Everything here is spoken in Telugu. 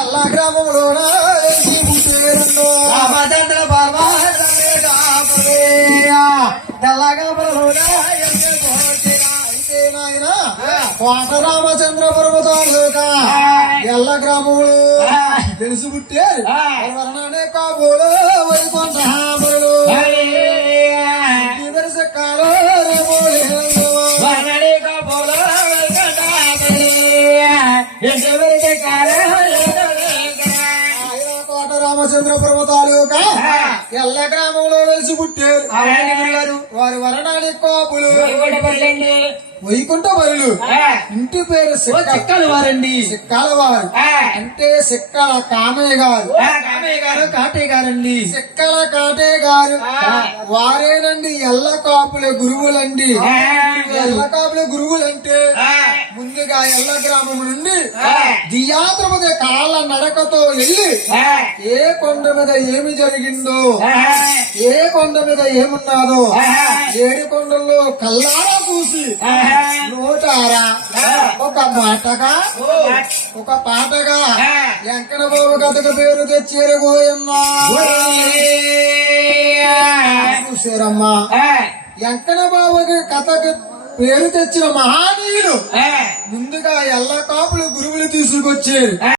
ఎల్ల గ్రామంలోన రామచంద్ర అయితే నాయన కోట రామచంద్ర పర్వతాలు ఎల్ల గ్రామములు తెలుసు పుట్టే వర్ణనే కాబోలు వైకుంఠ హామరులు దర్శకాలు కోట రామచంద్ర పర్వతాలు యొక్క ఎల్ల గ్రామంలో వెలిసి పుట్టారు వారి వరణాని కాపులు వైకుంఠ వరులు ఇంటి పేరు సిక్కల వారండి సిక్కాల వారు అంటే సిక్కల కామయ్య గారు కాటయ్య గారండి సిక్కల కాటయ్య గారు వారేనండి ఎల్ల కాపుల గురువులండి ఎల్ల కాపుల గురువులంటే ముందుగా ఎల్ల గ్రామం నుండి దియాత్రపతి కాళ్ళ నడకతో వెళ్ళి ఏ కొండ మీద ఏమి జరిగిందో ఏ కొండ మీద ఏమున్నాదో 7 కొండల్లో కల్లారా చూసి నోటారా ఒక మాటగా ఒక పాటగా వెంకట బాబు కథకు పేరు తెచ్చేరు గోయమ్మా చూసారమ్మా వెంకట బాబుకి కథకు పేరు తెచ్చిన మహానీయులు ముందుగా ఎల్ల కాపులు గురువులు తీసుకొచ్చారు.